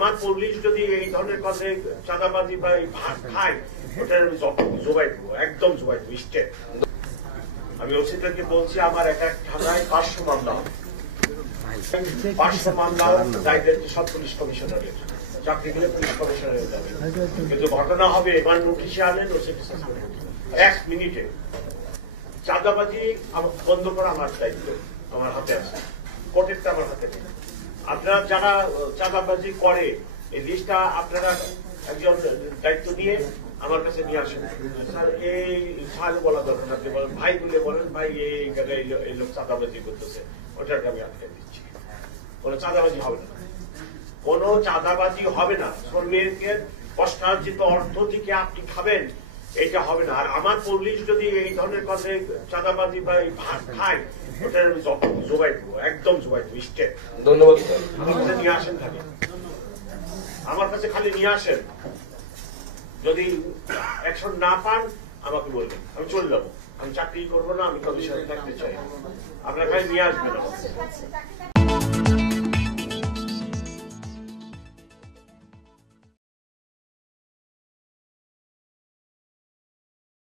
আমার পুলিশ যদি এই ধরনের কাজে চাঁদাবাজি বা ভাত খায়, ওটার জবাই দেবো, একদম জবাই দেবো স্টেপ। আমি ওসিদেরকে বলছি আমার এক এক থানায় 500 মামলা হবে, 500 মামলা দায়িত্ব সব পুলিশ কমিশনারের, চাকরি গেলে পুলিশ কমিশনারের যাবে। কিন্তু ঘটনা হবে এবার নোটিশে আনেন ওসিকে সাসপেন্ড 1 মিনিটে। চাঁদাবাজি বন্ধ করা আমার দায়িত্ব, আমার হাতে আছে, কোর্টেরটা আমার হাতে নেই। আপনারা যারা চাঁদাবাজি করে এই লিস্টটা আপনারা একজন দায়িত্ব নিয়ে আমার কাছে নিয়ে আসেন। স্যার এই সাল বলা দরকার, আপনি বলেন ভাই বলে বলেন ভাই এই জায়গায় এই লোক চাঁদাবাজি করতেছে, ওটাকে আমি আটকে দিচ্ছি। কোনো চাঁদাবাজি হবে না, কোনো চাঁদাবাজি হবে না। শ্রমিকের কষ্টার্জিত অর্থ থেকে আপনি খাবেন, এটা হবে না। আর আমার পুলিশ যদি এই ধরনের কাজে চাঁদাবাজি বা ভাত খায়, ওটার জবাই দেবো, একদম জবাই দেবো স্টেপ। ধন্যবাদ। আমার কাছে নিয়ে আসেন, খালি আমার কাছে খালি নিয়ে আসেন। যদি অ্যাকশন না পান আমাকে বলবেন, আমি চলে যাবো, আমি চাকরি করবো না, আমি কমিশনে থাকতে চাই। আপনার খালি নিয়ে আসবেন আমার।